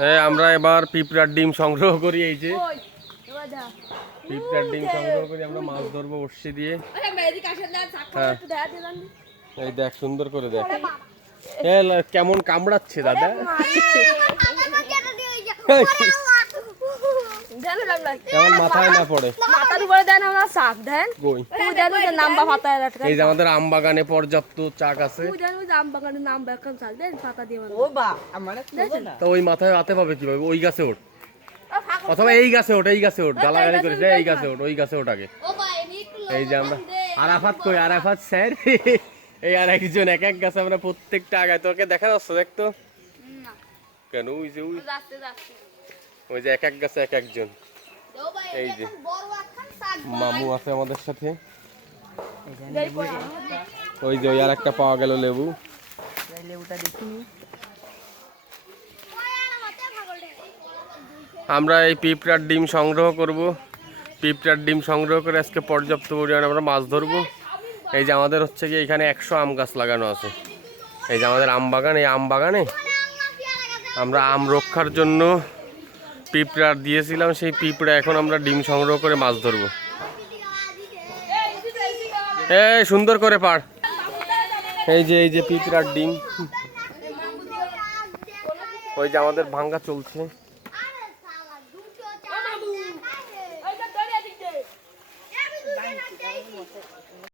হ্যাঁ, আমরা এবার পিঁপড়ার ডিম সংগ্রহ করি। এই যে পিঁপড়ার ডিম সংগ্রহ করি আমরা, মাছ ধরবো বড়শি দিয়ে। হ্যাঁ, এই দেখ সুন্দর করে দেখ। কেমন কামড়াচ্ছে দাদা। কেমন মাথায় না পড়ে। এই যে আমাদের আম বাগানে পর্যাপ্ত চাক আছে। তো ওই মাথায় হাতে পাবে কিভাবে? ওই গাছে ওঠ, অথবা এই গাছে ওঠ, এই গাছে ওঠ। গালাগালি করিস, এই গাছে ওঠ, ওই গাছে ওঠ আগে। এই যে আমরা আরাফাত কই, আরাফাত স্যার। এই আর একজন এক এক গাছে আমরা প্রত্যেকটা আগায়। তোকে দেখা যাচ্ছে দেখতো কেন? ওই যে ওই যে এক এক গাছে এক একজন। এই যে মামু আছে আমাদের সাথে। ওই যে ওই আর একটা পাওয়া গেল লেবু। আমরা এই পিঁপড়ার ডিম সংগ্রহ করব। পিঁপড়ার ডিম সংগ্রহ করে আজকে পর্যাপ্ত পরিমাণে আমরা মাছ ধরবো। এই যে আমাদের হচ্ছে কি এখানে 100 আম গাছ লাগানো আছে। এই যে আমাদের আম বাগান, এই আম বাগানে আমরা আম রক্ষার জন্য পিঁপড়া দিয়েছিলাম। সেই পিঁপড়া এখন আমরা ডিম সংগ্রহ করে মাছ ধরবো। এই সুন্দর করে পার। এই যে পিঁপড়ার ডিম। ওই যে আমাদের ভাঙ্গা চলছে।